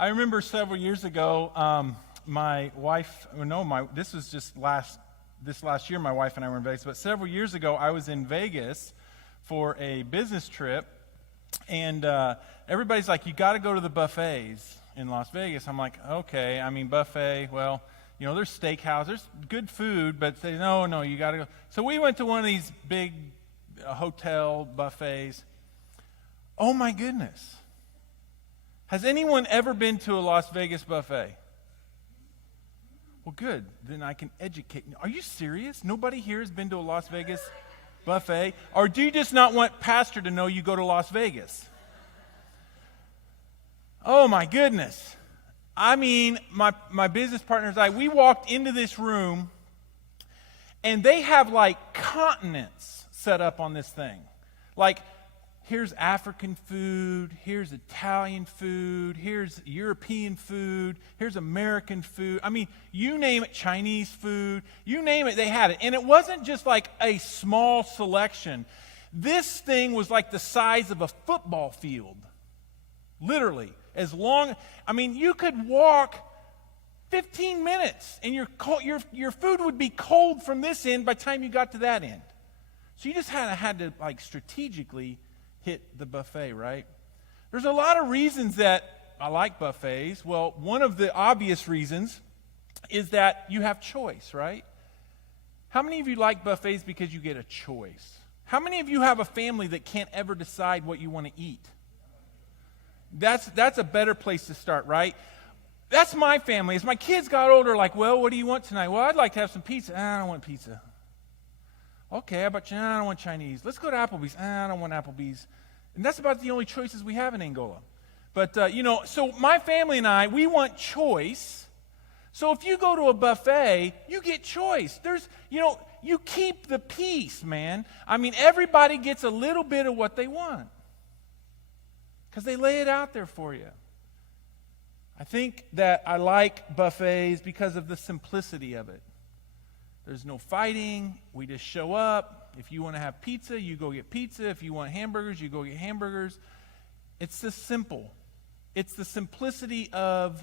I remember several years ago, my wife, this was just this last year, my wife and I were in Vegas, but several years ago, I was in Vegas for a business trip, and everybody's like, you got to go to the buffets in Las Vegas. I'm like, okay, buffet, well, there's steakhouse, there's good food, but they, no, you got to go. So we went to one of these big hotel buffets. Oh my goodness. Has anyone ever been to a Las Vegas buffet? Well, good. Then I can educate. Are you serious? Nobody here has been to a Las Vegas buffet? Or do you just not want Pastor to know you go to Las Vegas? Oh, my goodness. My business partners and I, we walked into this room, and they have like continents set up on this thing. Like, here's African food, here's Italian food, here's European food, here's American food. You name it, Chinese food, you name it, they had it. And it wasn't just like a small selection. This thing was like the size of a football field. Literally. You could walk 15 minutes and your food would be cold from this end by the time you got to that end. So you just had to strategically hit the buffet, right? There's a lot of reasons that I like buffets. Well, one of the obvious reasons is that you have choice, right? How many of you like buffets because you get a choice? How many of you have a family that can't ever decide what you want to eat? That's a better place to start, right? That's my family. As my kids got older, well, what do you want tonight? Well, I'd like to have some pizza. I don't want pizza. Okay, how about I don't want Chinese. Let's go to Applebee's. I don't want Applebee's. And that's about the only choices we have in Angola. But, so my family and I, we want choice. So if you go to a buffet, you get choice. You keep the peace, man. Everybody gets a little bit of what they want because they lay it out there for you. I think that I like buffets because of the simplicity of it. There's no fighting. We just show up. If you want to have pizza, you go get pizza. If you want hamburgers, you go get hamburgers. It's this simple. It's the simplicity of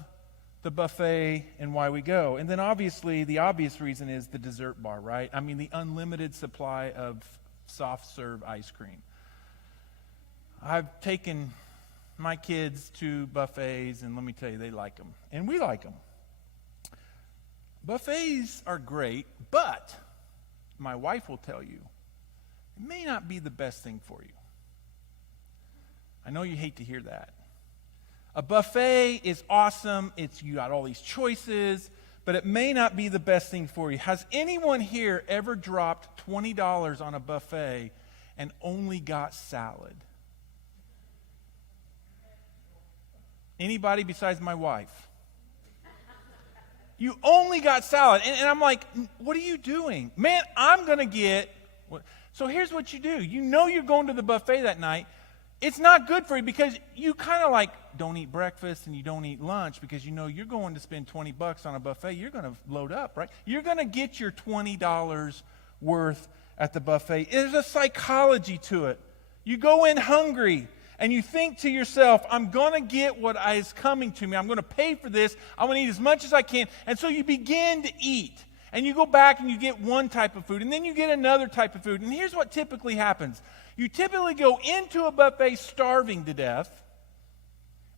the buffet and why we go. And then obviously, the obvious reason is the dessert bar, right? The unlimited supply of soft serve ice cream. I've taken my kids to buffets, and let me tell you, they like them. And we like them. Buffets are great, but my wife will tell you, it may not be the best thing for you. I know you hate to hear that. A buffet is awesome. You got all these choices, but it may not be the best thing for you. Has anyone here ever dropped $20 on a buffet and only got salad? Anybody besides my wife? You only got salad. And I'm like, what are you doing? Man, I'm going to get... So here's what you do. You're going to the buffet that night. It's not good for you because you kind of don't eat breakfast and you don't eat lunch because you're going to spend $20 on a buffet. You're going to load up, right? You're going to get your $20 worth at the buffet. There's a psychology to it. You go in hungry. And you think to yourself, I'm going to get what is coming to me. I'm going to pay for this. I'm going to eat as much as I can. And so you begin to eat. And you go back and you get one type of food. And then you get another type of food. And here's what typically happens. You typically go into a buffet starving to death.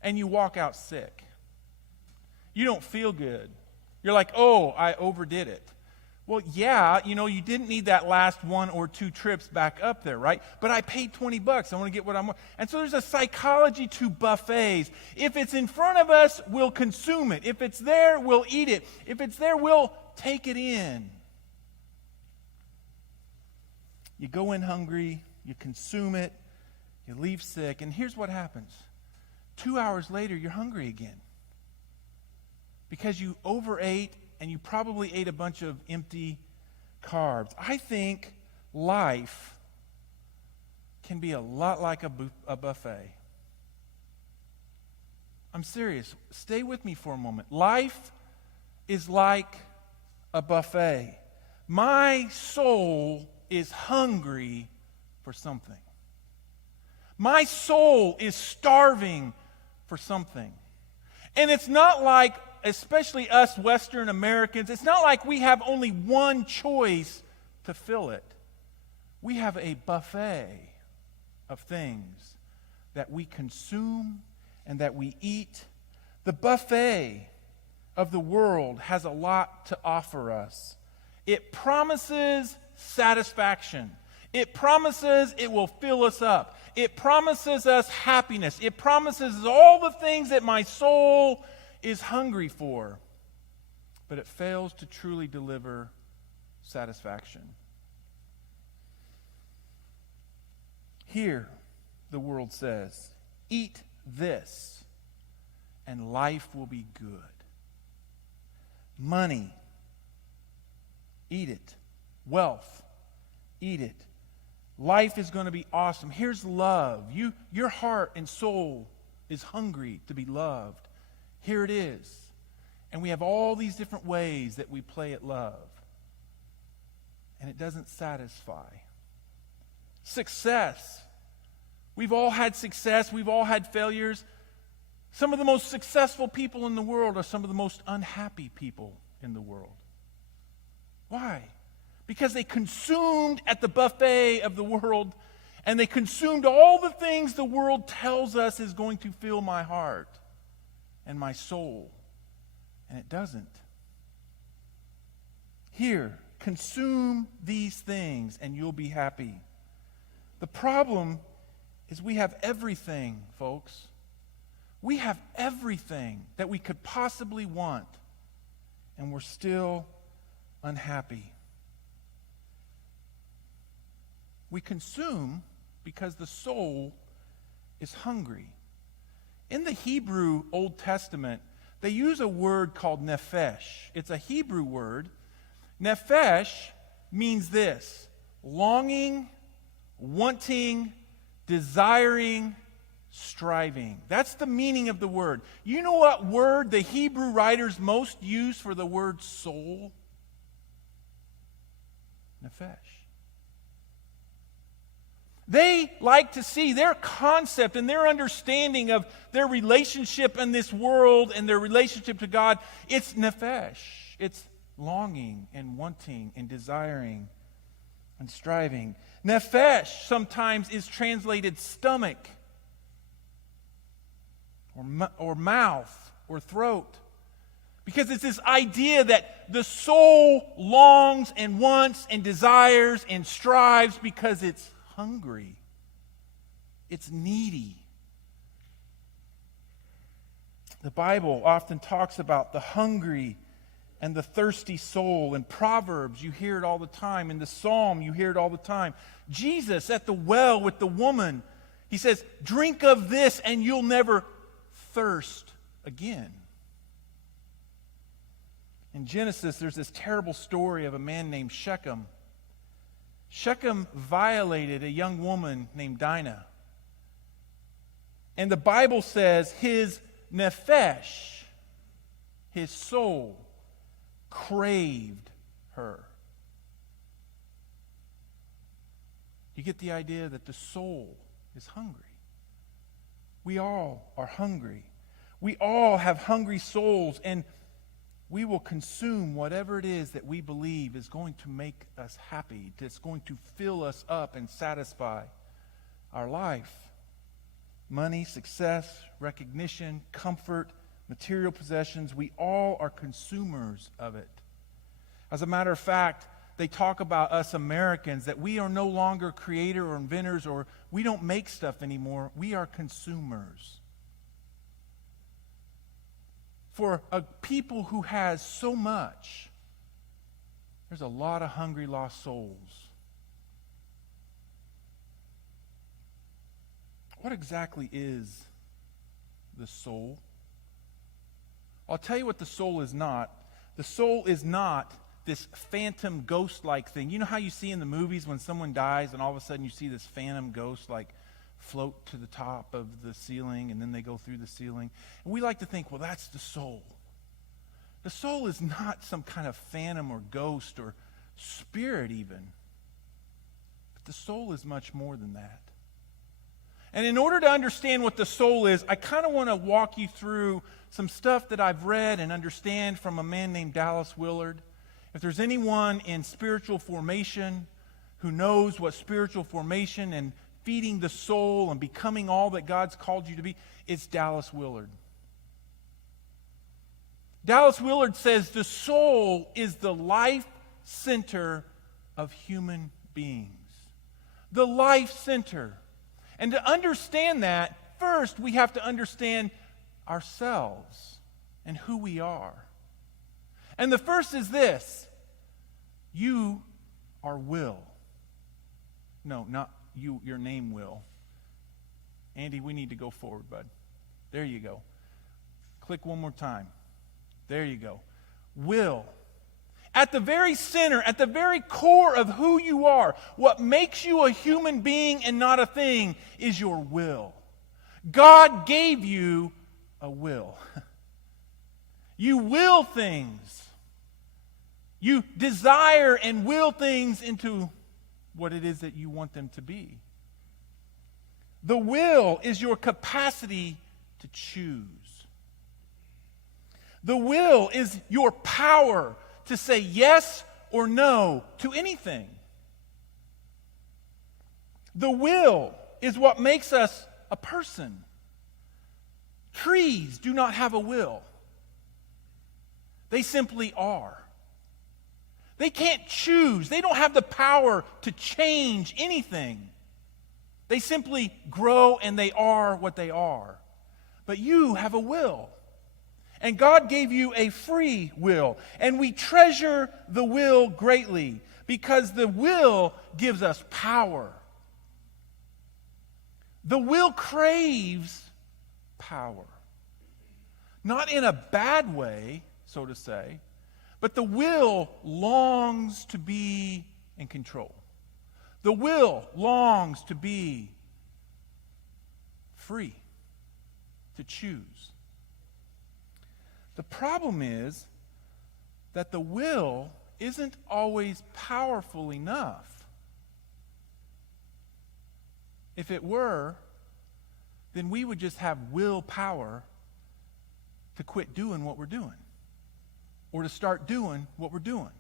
And you walk out sick. You don't feel good. You're like, oh, I overdid it. Well, yeah, you didn't need that last 1 or 2 trips back up there, right? But I paid $20. I want to get what I want. And so there's a psychology to buffets. If it's in front of us, we'll consume it. If it's there, we'll eat it. If it's there, we'll take it in. You go in hungry, you consume it, you leave sick, and here's what happens. 2 hours later, you're hungry again. Because you overate. And you probably ate a bunch of empty carbs. I think life can be a lot like a buffet. I'm serious. Stay with me for a moment. Life is like a buffet. My soul is hungry for something. My soul is starving for something. And it's not like, especially us Western Americans, it's not like we have only one choice to fill it. We have a buffet of things that we consume and that we eat. The buffet of the world has a lot to offer us. It promises satisfaction. It promises it will fill us up. It promises us happiness. It promises all the things that my soul is hungry for. But it fails to truly deliver satisfaction. Here, the world says, eat this, and life will be good. Money, eat it. Wealth, eat it. Life is going to be awesome. Here's love. Your heart and soul is hungry to be loved. Here it is. And we have all these different ways that we play at love. And it doesn't satisfy. Success. We've all had success. We've all had failures. Some of the most successful people in the world are some of the most unhappy people in the world. Why? Because they consumed at the buffet of the world, and they consumed all the things the world tells us is going to fill my heart and my soul. And it doesn't. Here, consume these things and you'll be happy. The problem is we have everything, folks. We have everything that we could possibly want, and we're still unhappy. We consume because the soul is hungry. In the Hebrew Old Testament, they use a word called nephesh. It's a Hebrew word. Nephesh means this: longing, wanting, desiring, striving. That's the meaning of the word. You know what word the Hebrew writers most use for the word soul? Nephesh. They like to see their concept and their understanding of their relationship in this world and their relationship to God. It's nephesh. It's longing and wanting and desiring and striving. Nephesh sometimes is translated stomach or mouth or throat. Because it's this idea that the soul longs and wants and desires and strives because it's hungry. It's needy. The Bible often talks about the hungry and the thirsty soul. In Proverbs, you hear it all the time. In the Psalm, you hear it all the time. Jesus at the well with the woman, he says, drink of this and you'll never thirst again. In Genesis, there's this terrible story of a man named Shechem. Shechem violated a young woman named Dinah. And the Bible says his nephesh, his soul, craved her. You get the idea that the soul is hungry. We all are hungry. We all have hungry souls, and we will consume whatever it is that we believe is going to make us happy, that's going to fill us up and satisfy our life. Money, success, recognition, comfort, material possessions, we all are consumers of it. As a matter of fact, they talk about us Americans that we are no longer creator or inventors, or we don't make stuff anymore. We are consumers. For a people who has so much, there's a lot of hungry, lost souls. What exactly is the soul? I'll tell you what the soul is not. The soul is not this phantom ghost-like thing. You know how you see in the movies when someone dies and all of a sudden you see this phantom ghost like float to the top of the ceiling and then they go through the ceiling? And we like to think, well, that's the soul. The soul is not some kind of phantom or ghost or spirit even. But the soul is much more than that. And in order to understand what the soul is, I kind of want to walk you through some stuff that I've read and understand from a man named Dallas Willard. If there's anyone in spiritual formation who knows what spiritual formation and feeding the soul and becoming all that God's called you to be, it's Dallas Willard. Dallas Willard says the soul is the life center of human beings. The life center. And to understand that, first we have to understand ourselves and who we are. And the first is this: you are Will. No, not you, your name Will. Andy, we need to go forward, bud. There you go. Click one more time. There you go. Will. At the very center, at the very core of who you are, what makes you a human being and not a thing is your will. God gave you a will. You will things. You desire and will things into what it is that you want them to be. The will is your capacity to choose. The will is your power to say yes or no to anything. The will is what makes us a person. Trees do not have a will. They simply are. They can't choose. They don't have the power to change anything. They simply grow and they are what they are. But you have a will. And God gave you a free will. And we treasure the will greatly because the will gives us power. The will craves power. Not in a bad way, so to say, but the will longs to be in control. The will longs to be free, to choose. The problem is that the will isn't always powerful enough. If it were, then we would just have willpower to quit doing what we're doing, or to start doing what we're doing,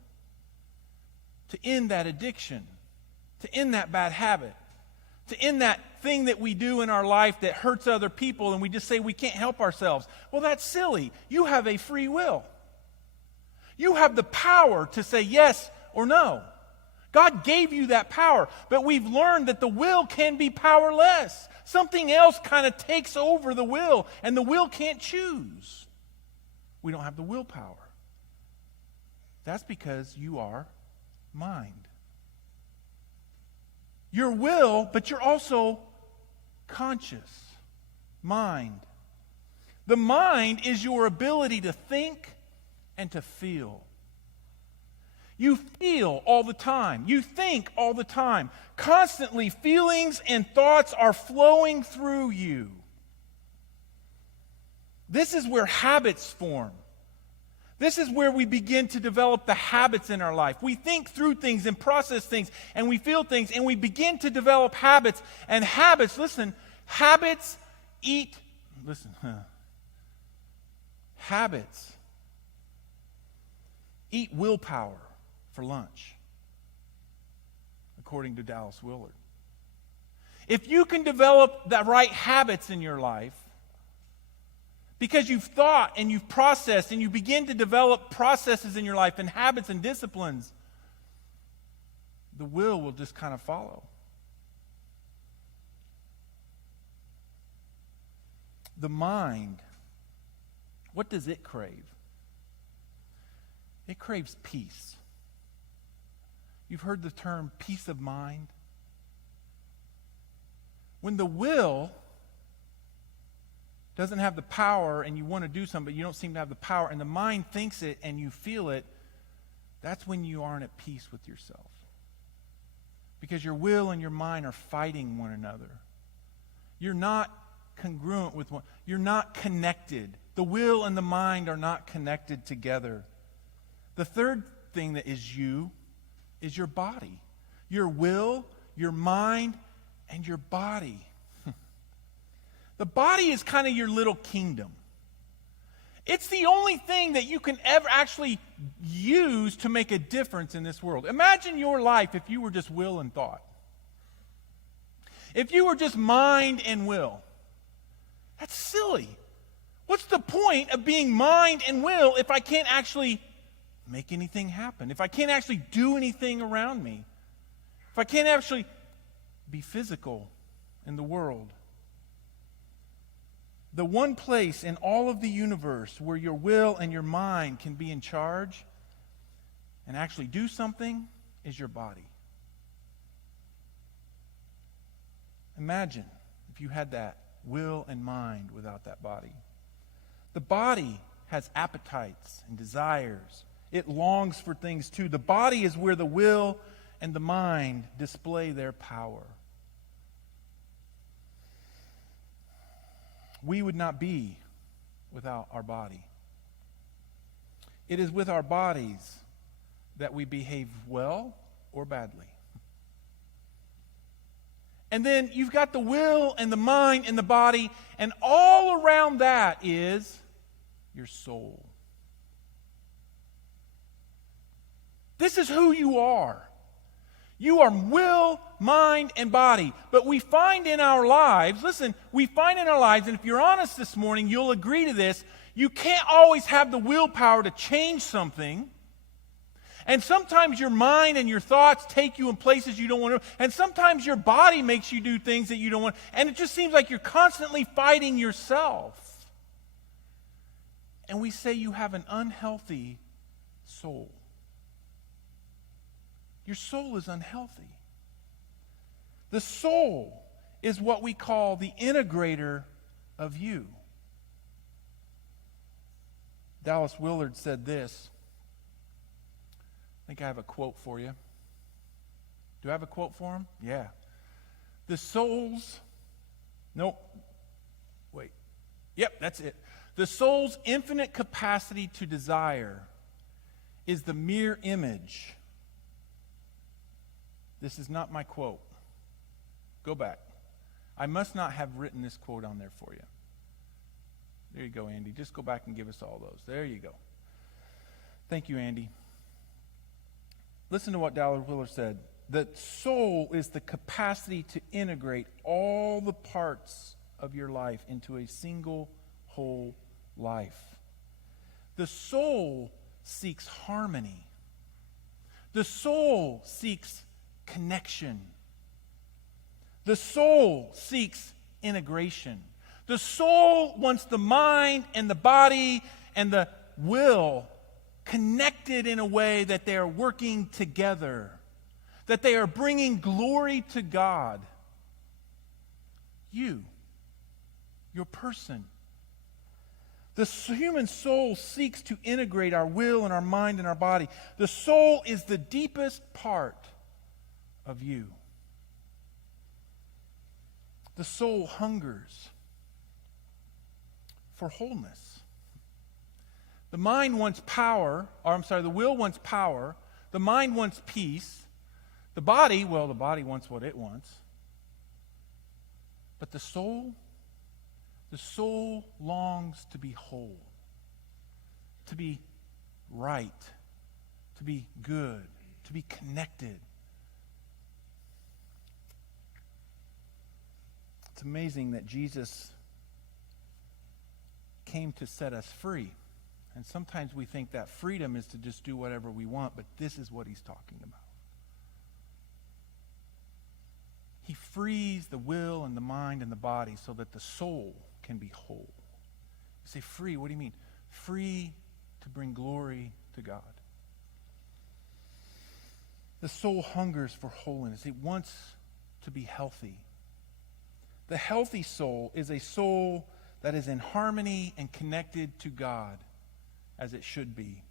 to end that addiction, to end that bad habit, to end that thing that we do in our life that hurts other people and we just say we can't help ourselves. Well, that's silly. You have a free will. You have the power to say yes or no. God gave you that power, but we've learned that the will can be powerless. Something else kind of takes over the will, and the will can't choose. We don't have the willpower. That's because you are mind. Your will, but you're also conscious. Mind. The mind is your ability to think and to feel. You feel all the time. You think all the time. Constantly, feelings and thoughts are flowing through you. This is where habits form. This is where we begin to develop the habits in our life. We think through things and process things, and we feel things, and we begin to develop habits. And habits, listen, habits eat, habits eat willpower for lunch, according to Dallas Willard. If you can develop the right habits in your life, because you've thought and you've processed and you begin to develop processes in your life and habits and disciplines, the will just kind of follow. The mind, what does it crave? It craves peace. You've heard the term peace of mind. When the will doesn't have the power and you want to do something, but you don't seem to have the power, and the mind thinks it and you feel it, that's when you aren't at peace with yourself. Because your will and your mind are fighting one another. You're not congruent with one. You're not connected. The will and the mind are not connected together. The third thing that is you is your body. Your will, your mind, and your body. The body is kind of your little kingdom. It's the only thing that you can ever actually use to make a difference in this world. Imagine your life if you were just will and thought. If you were just mind and will. That's silly. What's the point of being mind and will if I can't actually make anything happen? If I can't actually do anything around me? If I can't actually be physical in the world? The one place in all of the universe where your will and your mind can be in charge and actually do something is your body. Imagine if you had that will and mind without that body. The body has appetites and desires. It longs for things too. The body is where the will and the mind display their power. We would not be without our body. It is with our bodies that we behave well or badly. And then you've got the will and the mind and the body, and all around that is your soul. This is who you are. You are will, mind, and body. But we find in our lives, listen, we find in our lives, and if you're honest this morning, you'll agree to this, you can't always have the willpower to change something. And sometimes your mind and your thoughts take you in places you don't want to. And sometimes your body makes you do things that you don't want. And it just seems like you're constantly fighting yourself. And we say you have an unhealthy soul. Your soul is unhealthy. The soul is what we call the integrator of you. Dallas Willard said this. I think I have a quote for you. Do I have a quote for him? Yeah. The soul's... Nope. Wait. Yep, that's it. The soul's infinite capacity to desire is the mere image. This is not my quote. Go back. I must not have written this quote on there for you. There you go, Andy. Just go back and give us all those. There you go. Thank you, Andy. Listen to what Dallas Willard said. The soul is the capacity to integrate all the parts of your life into a single whole life. The soul seeks harmony. The soul seeks connection. The soul seeks integration. The soul wants the mind and the body and the will connected in a way that they are working together, that they are bringing glory to God. You, your person. The human soul seeks to integrate our will and our mind and our body. The soul is the deepest part of you. The soul hungers for wholeness. The mind wants power, the will wants power. The mind wants peace. The body wants what it wants. But the soul longs to be whole, to be right, to be good, to be connected. It's amazing that Jesus came to set us free. And sometimes we think that freedom is to just do whatever we want, but this is what he's talking about. He frees the will and the mind and the body so that the soul can be whole. You say, free, what do you mean? Free to bring glory to God. The soul hungers for holiness. It wants to be healthy. The healthy soul is a soul that is in harmony and connected to God as it should be.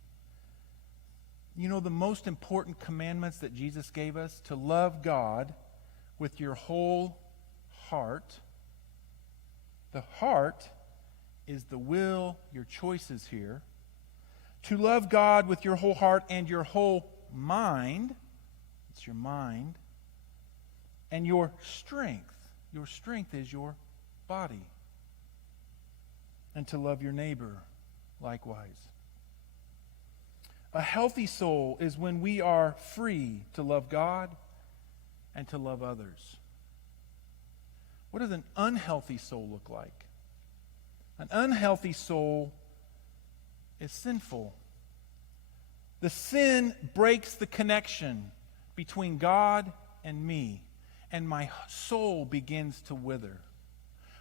You know the most important commandments that Jesus gave us? To love God with your whole heart. The heart is the will, your choices here. To love God with your whole heart and your whole mind. It's your mind. And your strength. Your strength is your body. and to love your neighbor likewise. A healthy soul is when we are free to love God and to love others. What does an unhealthy soul look like? An unhealthy soul is sinful. The sin breaks the connection between God and me, and my soul begins to wither.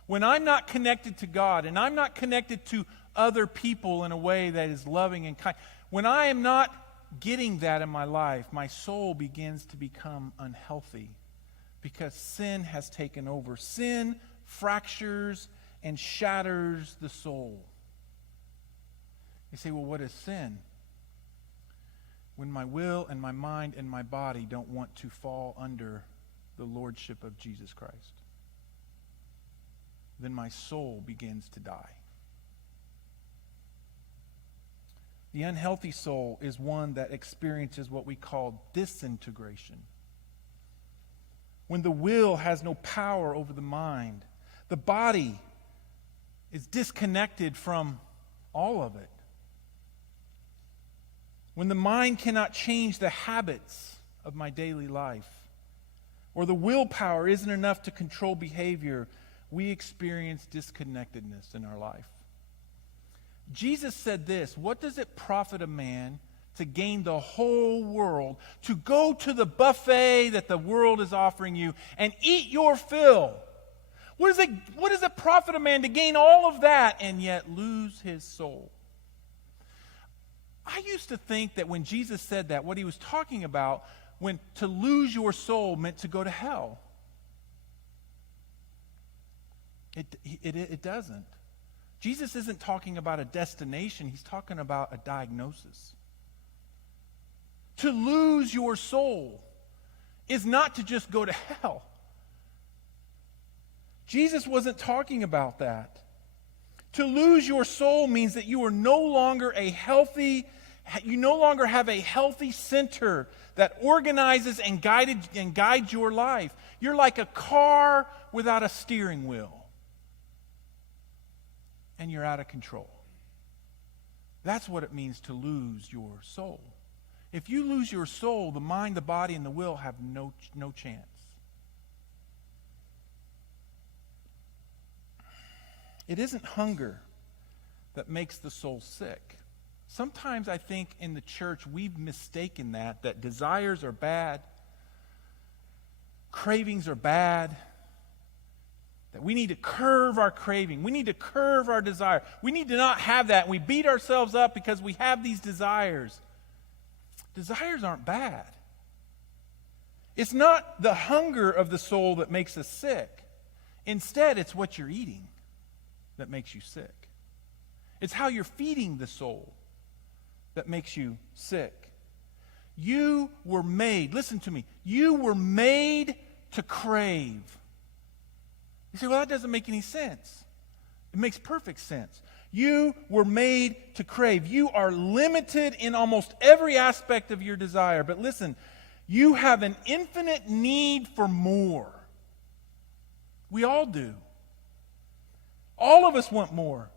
When I'm not connected to God and I'm not connected to other people in a way that is loving and kind, when I am not getting that in my life, my soul begins to become unhealthy because sin has taken over. Sin fractures and shatters the soul. You say, well, what is sin? When my will and my mind and my body don't want to fall under the lordship of Jesus Christ, then my soul begins to die. The unhealthy soul is one that experiences what we call disintegration. When the will has no power over the mind, the body is disconnected from all of it. When the mind cannot change the habits of my daily life, or the willpower isn't enough to control behavior, we experience disconnectedness in our life. Jesus said this, what does it profit a man to gain the whole world, to go to the buffet that the world is offering you and eat your fill? What does it profit a man to gain all of that and yet lose his soul? I used to think that when Jesus said that, what he was talking about, when to lose your soul meant to go to hell. It doesn't. Jesus isn't talking about a destination. He's talking about a diagnosis. To lose your soul is not to just go to hell. Jesus wasn't talking about that. To lose your soul means that you are no longer you no longer have a healthy center that organizes and guides your life. You're like a car without a steering wheel. And you're out of control. That's what it means to lose your soul. If you lose your soul, the mind, the body, and the will have no chance. It isn't hunger that makes the soul sick. Sometimes I think in the church we've mistaken that desires are bad, cravings are bad, that we need to curb our craving. We need to curb our desire. We need to not have that. We beat ourselves up because we have these desires. Desires aren't bad. It's not the hunger of the soul that makes us sick. Instead, it's what you're eating that makes you sick. It's how you're feeding the soul that makes you sick. You were made, listen to me, you were made to crave. You say, well, that doesn't make any sense. It makes perfect sense. You were made to crave. You are limited in almost every aspect of your desire. But listen, you have an infinite need for more. We all do. All of us want more.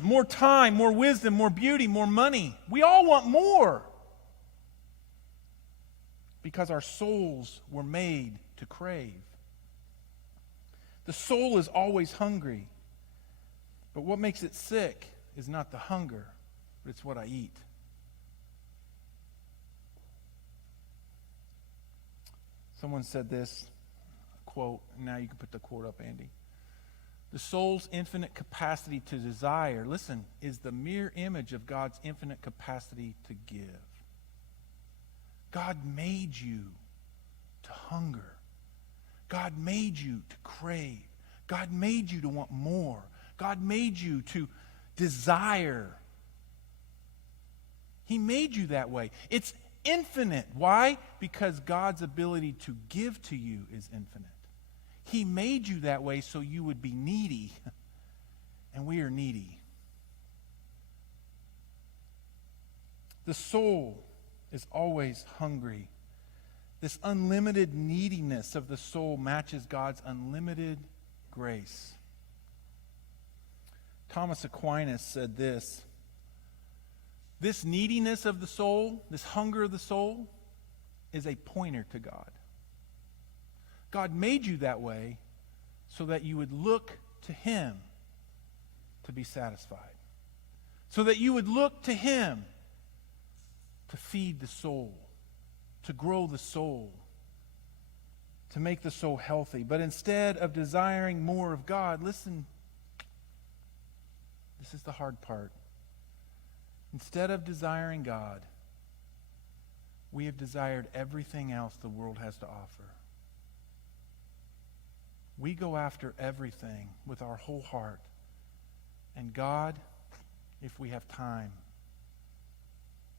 More time, more wisdom, more beauty, more money. We all want more. Because our souls were made to crave. The soul is always hungry. But what makes it sick is not the hunger, but it's what I eat. Someone said this, a quote, and now you can put the quote up, Andy. The soul's infinite capacity to desire, listen, is the mere image of God's infinite capacity to give. God made you to hunger. God made you to crave. God made you to want more. God made you to desire. He made you that way. It's infinite. Why? Because God's ability to give to you is infinite. He made you that way so you would be needy. And we are needy. The soul is always hungry. This unlimited neediness of the soul matches God's unlimited grace. Thomas Aquinas said this: this neediness of the soul, this hunger of the soul, is a pointer to God. God made you that way so that you would look to Him to be satisfied. So that you would look to Him to feed the soul, to grow the soul, to make the soul healthy. But instead of desiring more of God, listen, this is the hard part. Instead of desiring God, we have desired everything else the world has to offer. We go after everything with our whole heart. And God, if we have time,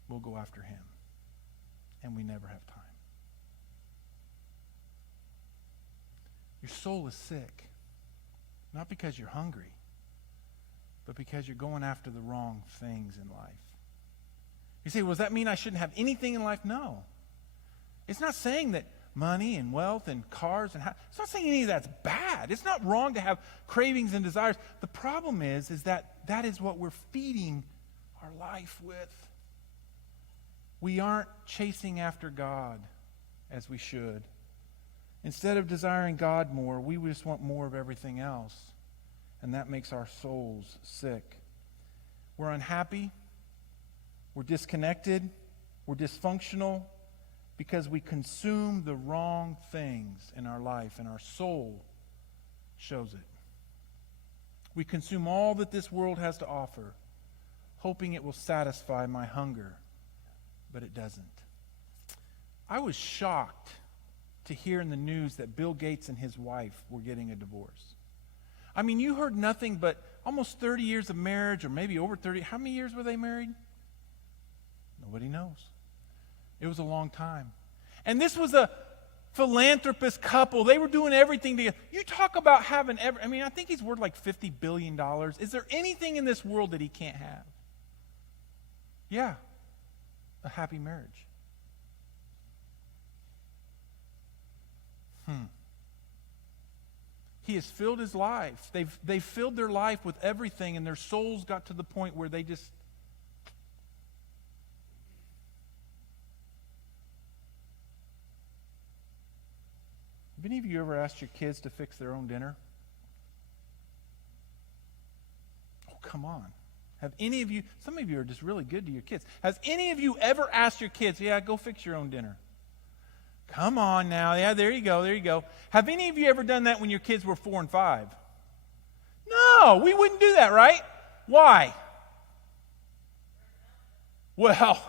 we'll go after Him. And we never have time. Your soul is sick. Not because you're hungry, but because you're going after the wrong things in life. You say, well, does that mean I shouldn't have anything in life? No. It's not saying that money and wealth and cars and it's not saying any of that's bad. It's not wrong to have cravings and desires. The problem is that is what we're feeding our life with. We aren't chasing after God as we should. Instead of desiring God more, we just want more of everything else. And that makes our souls sick. We're unhappy. We're disconnected. We're dysfunctional because we consume the wrong things in our life, and our soul shows it. We consume all that this world has to offer, hoping it will satisfy my hunger, but it doesn't. I was shocked to hear in the news that Bill Gates and his wife were getting a divorce. I mean, you heard nothing but almost 30 years of marriage, or maybe over 30. How many years were they married? Nobody knows. It was a long time. And this was a philanthropist couple. They were doing everything together. You talk about having I think he's worth like $50 billion. Is there anything in this world that he can't have? Yeah, a happy marriage. He has filled his life. They've filled their life with everything, and their souls got to the point where they just... Have any of you ever asked your kids to fix their own dinner? Oh, come on. Have any of you... Some of you are just really good to your kids. Has any of you ever asked your kids, yeah, go fix your own dinner? Come on now. Yeah, there you go. Have any of you ever done that when your kids were 4 and 5? No, we wouldn't do that, right? Why? Well,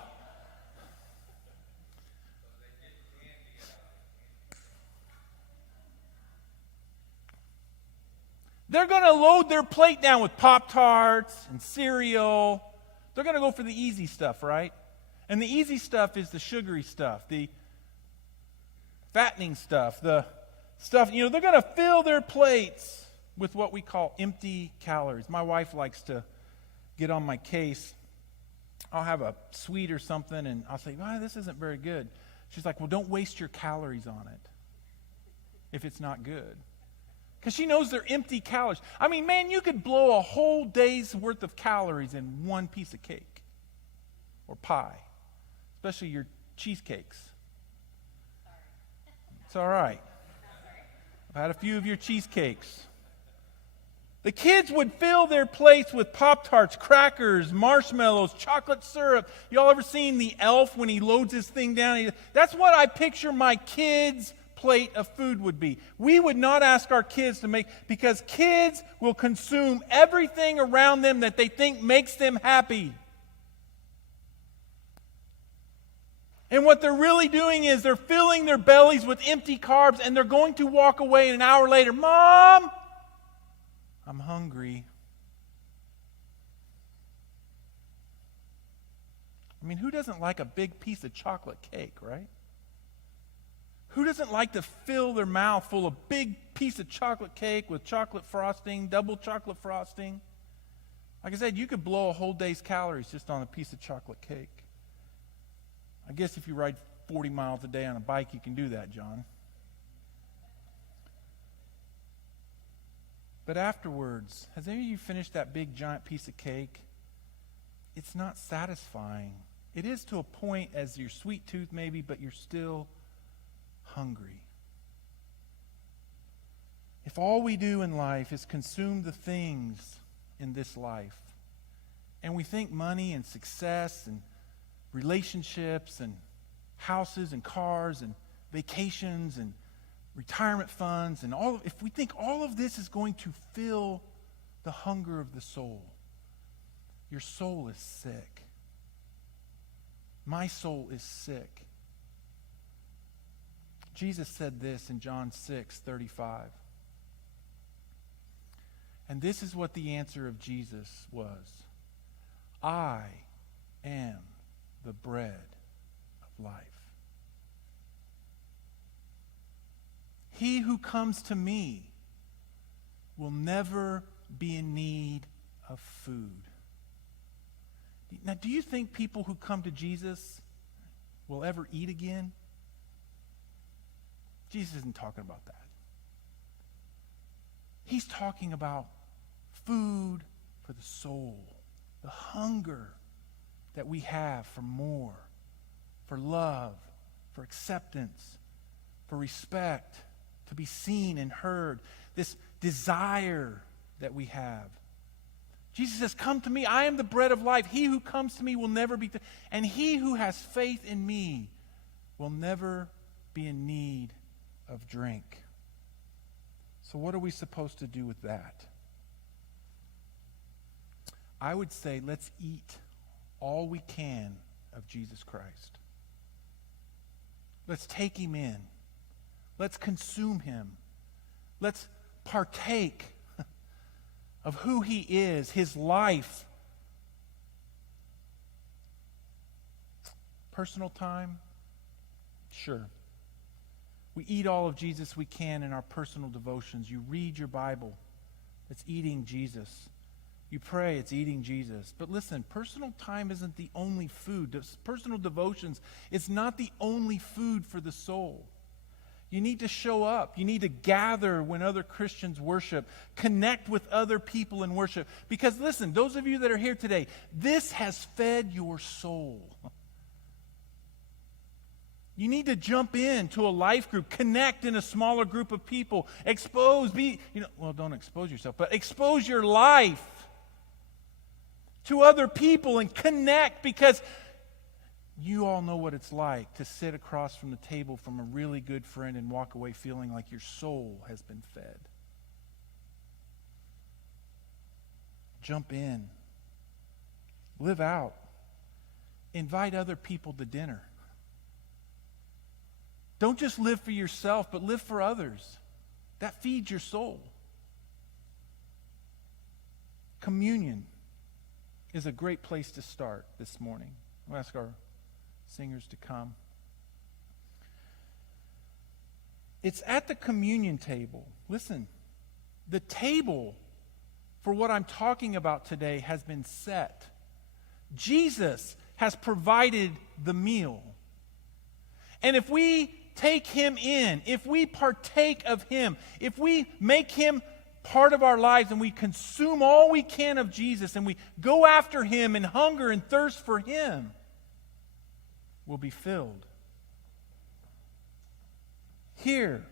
they're going to load their plate down with Pop-Tarts and cereal. They're going to go for the easy stuff, right? And the easy stuff is the sugary stuff, the fattening stuff, the stuff, they're going to fill their plates with what we call empty calories. My wife likes to get on my case. I'll have a sweet or something, and I'll say, this isn't very good. She's like, well, don't waste your calories on it if it's not good. Because she knows they're empty calories. I mean, man, you could blow a whole day's worth of calories in one piece of cake or pie, especially your cheesecakes. It's all right. I've had a few of your cheesecakes. The kids would fill their plates with Pop-Tarts, crackers, marshmallows, chocolate syrup. Y'all ever seen the elf when he loads his thing down? That's what I picture my kids' plate of food would be. We would not ask our kids to make, because kids will consume everything around them that they think makes them happy. And what they're really doing is they're filling their bellies with empty carbs, and they're going to walk away, and an hour later, Mom, I'm hungry. I mean, who doesn't like a big piece of chocolate cake, right? Who doesn't like to fill their mouth full of big piece of chocolate cake with chocolate frosting, double chocolate frosting? Like I said, you could blow a whole day's calories just on a piece of chocolate cake. I guess if you ride 40 miles a day on a bike, you can do that, John. But afterwards, has any of you finished that big giant piece of cake? It's not satisfying. It is to a point as your sweet tooth maybe, but you're still hungry. If all we do in life is consume the things in this life, and we think money and success and relationships and houses and cars and vacations and retirement funds and if we think all of this is going to fill the hunger of the soul, your soul is sick. My soul is sick. Jesus said this in John 6:35. And this is what the answer of Jesus was. I am the bread of life. He who comes to me will never be in need of food. Now, do you think people who come to Jesus will ever eat again? Jesus isn't talking about that. He's talking about food for the soul, the hunger that we have for more, for love, for acceptance, for respect, to be seen and heard, this desire that we have. Jesus says, come to me, I am the bread of life. He who comes to me will never be, and he who has faith in me will never be in need of drink. So what are we supposed to do with that? I would say let's eat all we can of Jesus Christ. Let's take him in. Let's consume him. Let's partake of who he is, his life. Personal time? Sure. We eat all of Jesus we can in our personal devotions. You read your Bible. It's eating Jesus. You pray, it's eating Jesus. But listen, personal time isn't the only food. Personal devotions is not the only food for the soul. You need to show up. You need to gather when other Christians worship. Connect with other people in worship. Because listen, those of you that are here today, this has fed your soul. You need to jump into a life group, connect in a smaller group of people, don't expose yourself, but expose your life to other people and connect, because you all know what it's like to sit across from the table from a really good friend and walk away feeling like your soul has been fed. Jump in. Live out. Invite other people to dinner. Don't just live for yourself, but live for others. That feeds your soul. Communion is a great place to start this morning. I'll ask our singers to come. It's at the communion table. Listen, the table for what I'm talking about today has been set. Jesus has provided the meal. And if we take him in, if we partake of him, if we make him part of our lives and we consume all we can of Jesus and we go after him and hunger and thirst for him, we'll be filled. Here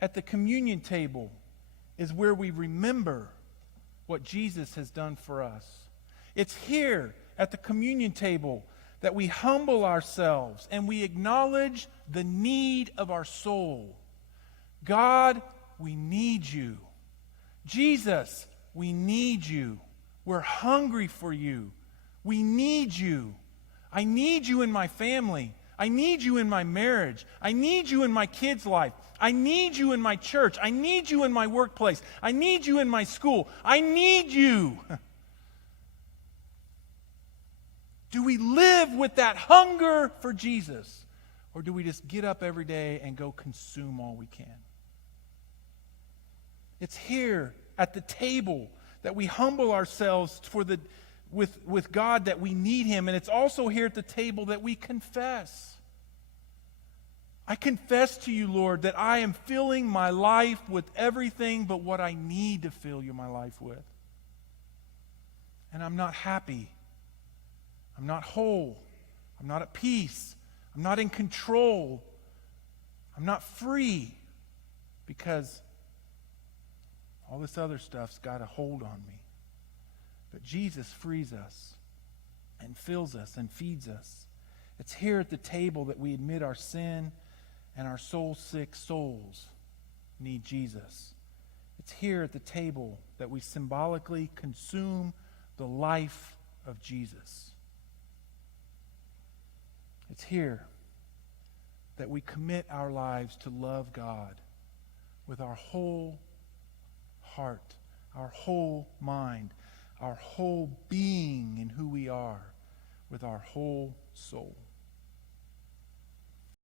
at the communion table is where we remember what Jesus has done for us. It's here at the communion table that we humble ourselves and we acknowledge the need of our soul. God, we need you. Jesus, we need you. We're hungry for you. We need you. I need you in my family. I need you in my marriage. I need you in my kids' life. I need you in my church. I need you in my workplace. I need you in my school. I need you. Do we live with that hunger for Jesus? Or do we just get up every day and go consume all we can? It's here at the table that we humble ourselves with God, that we need him. And it's also here at the table that we confess. I confess to you, Lord, that I am filling my life with everything but what I need to fill my life with. And I'm not happy. I'm not whole. I'm not at peace. I'm not in control. I'm not free because all this other stuff's got a hold on me. But Jesus frees us and fills us and feeds us. It's here at the table that we admit our sin and our soul-sick souls need Jesus. It's here at the table that we symbolically consume the life of Jesus. It's here that we commit our lives to love God with our whole heart, our whole mind, our whole being in who we are, with our whole soul.